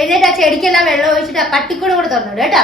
എഴുന്നേറ്റ് ആ ചെടിക്കെല്ലാം വെള്ളം ഒഴിച്ചിട്ട് ആ പട്ടിക്കൂടെ കൂടെ തുറന്നു കേട്ടോ.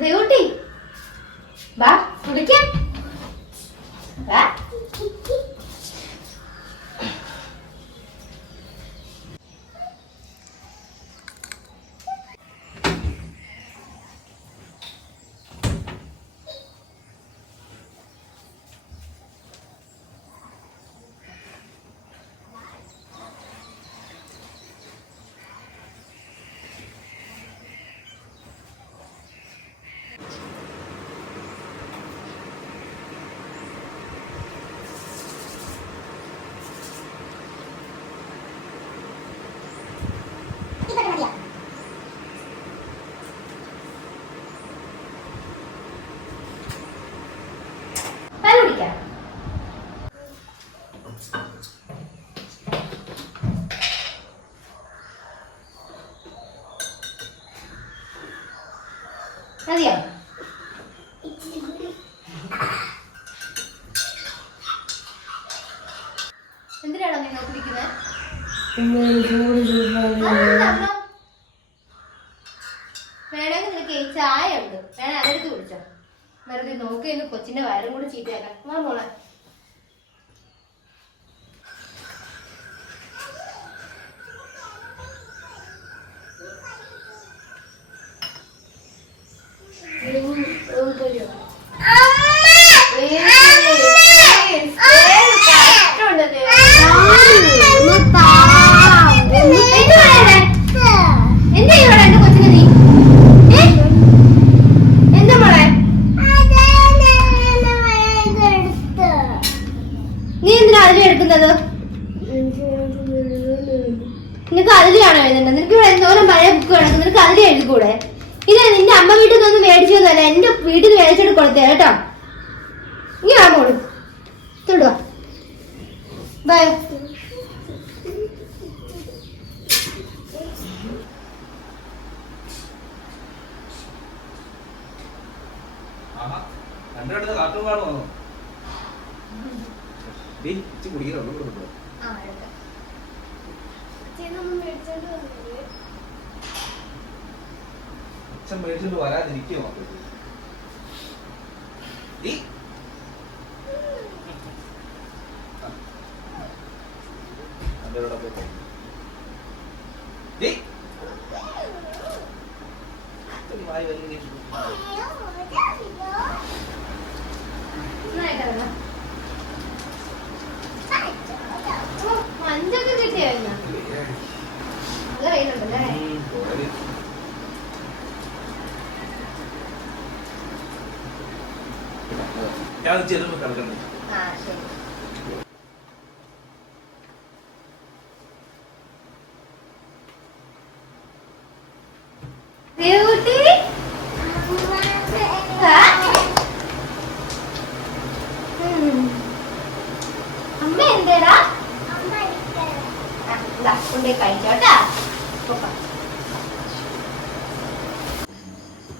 ദേവൂട്ടി ബാ കുടിക്കാം വാ പാൽ കുടിക്കാം മതിയോ എന്തിനാണോ നിങ്ങൾ കുടിക്കുന്നത് വേണമെങ്കിൽ നിനക്ക് ചായ ഉണ്ട്. വേണേ അതെടുത്ത് കുടിച്ചോ. വെറുതെ നോക്കി ഇന്ന് കൊച്ചിന്റെ വയറും കൂടി ചീത്തയാക്കാം. വാ മോളെ. എന്താ ഇവിടെ എന്റെ കൊച്ചിനെ നീ ഏ? എന്താ മോളെ നീ എടുക്കുന്നത് നിനക്ക് അതിലാണോ എഴുതേണ്ടത് നിനക്ക് എന്തോരം പഴയ ബുക്ക് കിടക്കും നിനക്ക് അതിൽ എഴുതിക്കൂടെ? ഇത് നിന്റെ അമ്മ വീട്ടിൽ നിന്നൊന്നും മേടിച്ചതല്ല എന്റെ വീട്ടിൽ മേടിച്ചിട്ട് കൊടുത്തേ കേട്ടോ. നീ ആ മോൾ. തൊടുവാ ബൈ അച്ഛൻ മേടിച്ചോണ്ട് വരാതിരിക്കുമോ മക്കൾക്ക് ഡേയ്. പോയി. ഡേയ്. ഇത്തിരി വായി വലിയ മഞ്ചൊക്കെ കിട്ടിയായിരുന്നു നല്ല വെയിലുണ്ടല്ലേ ഞാൻ ചെല്ലുമ്പോ കിടക്കണ്ടേ ആ ശരി ദേവൂട്ടി ആ? ഉം. അമ്മ എന്തേടാ ആ, ഇതാ, കൊണ്ടുപോയി കഴിച്ചോട്ടാ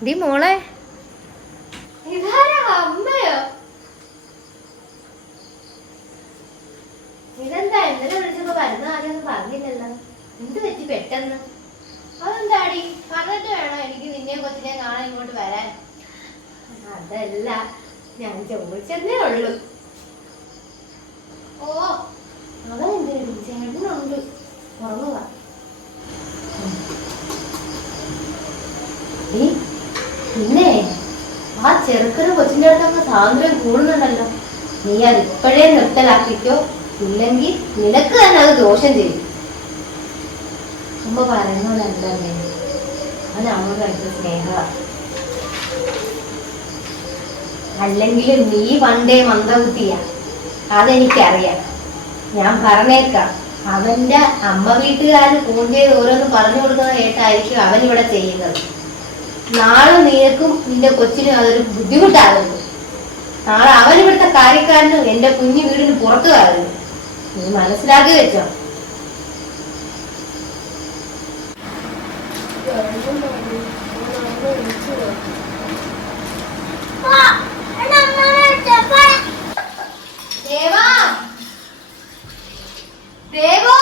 ഡി മോളെ. ഇതാരാ അമ്മയോ? ഇതെന്താ? ഇന്നലെ വിളിച്ചപ്പോ വരുന്ന ആരെയൊന്നും പറഞ്ഞില്ലല്ലോ. എന്ത് പറ്റി പെട്ടെന്ന്? അതെന്താടി? പറഞ്ഞിട്ട് വേണോ എനിക്ക് കാണാൻ ഇങ്ങോട്ട് വരാൻ? അതല്ല ഞാൻ ചോദിച്ചതേ ഉള്ളൂ. ഓ അവനെന്തിനു ചേട്ടനുണ്ട് ഉറങ്ങുക. പിന്നെ ആ ചെറുക്കന് കൊച്ചിന്റെ അടുത്തൊക്കെ സ്വാതന്ത്ര്യം കൂടുന്നുണ്ടല്ലോ. നീ അത് ഇപ്പോഴേ നിർത്തലാക്കിക്കോ. ഇല്ലെങ്കിൽ നിനക്ക് തന്നെ അത് ദോഷം ചെയ്യും. അമ്മ പറയുന്നതല്ലേ അത് അമ്മ സ്നേഹ അല്ലെങ്കിൽ നീ പണ്ടേ മന്ദബുദ്ധിയാ. അതെനിക്കറിയാം. ഞാൻ പറഞ്ഞേക്കാം. അവന്റെ അമ്മ വീട്ടുകാർ ഫോൺ ഓരോന്ന് പറഞ്ഞു കൊടുക്കുന്നത് കേട്ടായിരിക്കും അവൻ ഇവിടെ ചെയ്യുന്നത്. നാളെ നീക്കും നിന്റെ കൊച്ചിനും അതൊരു ബുദ്ധിമുട്ടാകുന്നു. നാളെ അവൻ ഇവിടുത്തെ കാര്യക്കാരനും എന്റെ കുഞ്ഞു വീടിന് പുറത്തു കയറുന്നു നീ മനസ്സിലാക്കി വെച്ചോ? ദേവാ ദേവോ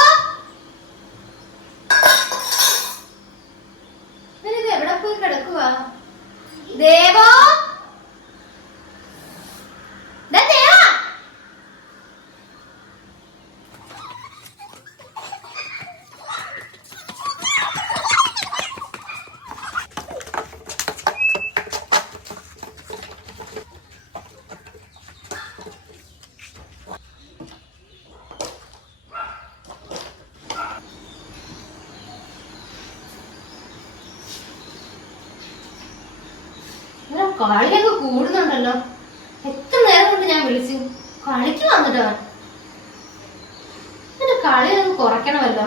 ഇവനിത് എവിടെ പോയി കിടക്കുവാ ദേവോ ദാ ദേവാ ഇവനെ കളിയൊക്കെ കൂടുന്നുണ്ടല്ലോ. എത്ര നേരം കൊണ്ട് ഞാൻ വിളിച്ചു? കളിക്ക് വന്നിട്ടോ എന്റെ കളി ഒന്ന് കുറയ്ക്കണമല്ലോ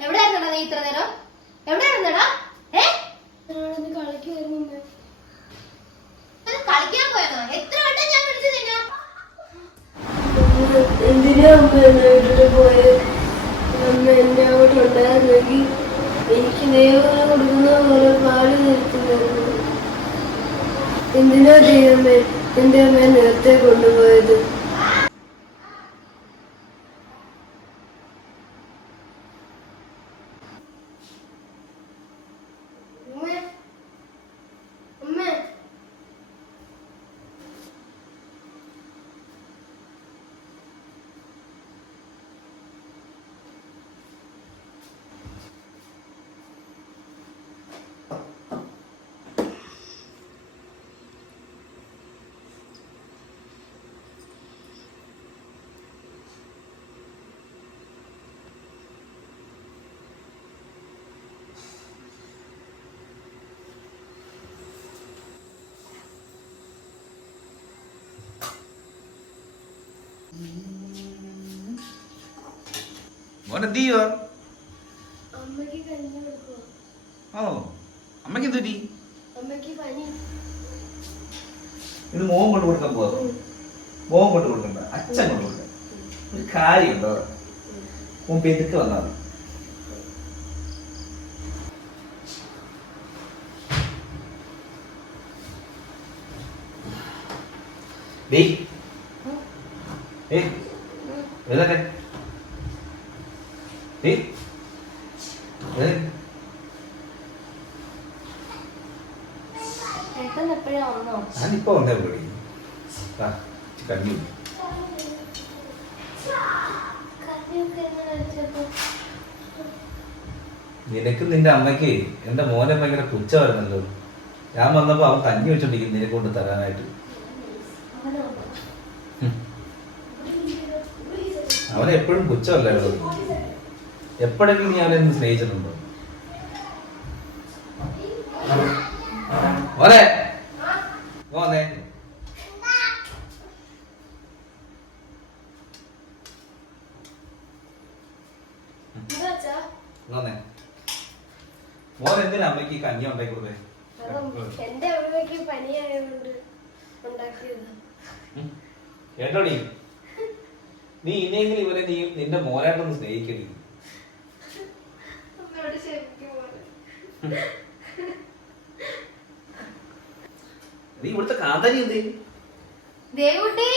എവിടെയായിരുന്നടാ നീ ഇത്ര നേരം എവിടെയായിരുന്നടാ ഏ അത് കളിക്കാൻ പോയതോ എത്ര വട്ടം ഞാൻ വിളിച്ചു നിന്നെ എന്തിനാ അമ്മ എന്നെ വിട്ടിട്ട് അമ്മ എന്നെ അവിടെ ഉണ്ടായിരുന്നെങ്കിൽ എനിക്ക് ദൈവം കൊടുക്കുന്ന പോലെ പാൽ നിർത്തുന്നു എന്തിനാ ദൈവമേ എന്റെ അമ്മയെ നേരത്തെ കൊണ്ടുപോയത് അമ്മേ അമ്മേ മോൻ എന്ത് ചെയ്യുവാ ഓ അമ്മയ്ക്ക് എന്ത് പറ്റി? ഇത് മോൻ കൊണ്ട് കൊടുക്കാൻ പോവാ മോൻ കൊണ്ട് കൊടുക്കണ്ട അച്ഛൻ കൊണ്ട് കൊടുക്കണ്ട. ഒരു കാര്യമുണ്ടോ മോൻ പെതുക്കെ വന്നാൽ മതി. ഏയ് എഴുതട്ടെ എപ്പോഴാ വന്നോ ഞാനിപ്പോ വന്നേ പേടി ആ കഞ്ഞി. നിനക്ക് നിന്റെ അമ്മയ്ക്ക് എന്റെ മോനെ ഭയങ്കര പുച്ഛമായിരുന്നല്ലോ. ഞാൻ വന്നപ്പോ അവൻ കഞ്ഞി വെച്ചോണ്ടിരിക്കും നിനക്ക് കൊണ്ട് തരാനായിട്ട് അവനോ ഉം. അവനെ എപ്പോഴും പുച്ഛമല്ലായിരുന്നു എപ്പോഴെങ്കിലും നീ അവനെ ഒന്ന് സ്നേഹിച്ചിട്ടുണ്ടോ? ഓനെ ഓനെ മോൻ എന്തിനാ അമ്മയ്ക്ക് കഞ്ഞി ഉണ്ടാക്കി കൊടുത്തേ? എന്റെ അമ്മയ്ക്ക് പനിയായതുകൊണ്ട് ഉണ്ടാക്കിയത്. കേട്ടോടി നീ ഇനിയെങ്കിലും ഇവരെ നീ നിന്റെ മോനായിട്ടൊന്ന് സ്നേഹിക്കരുത് നീ ഇവിടുത്തെ കാതരി എന്തേ? ദേവുട്ടി?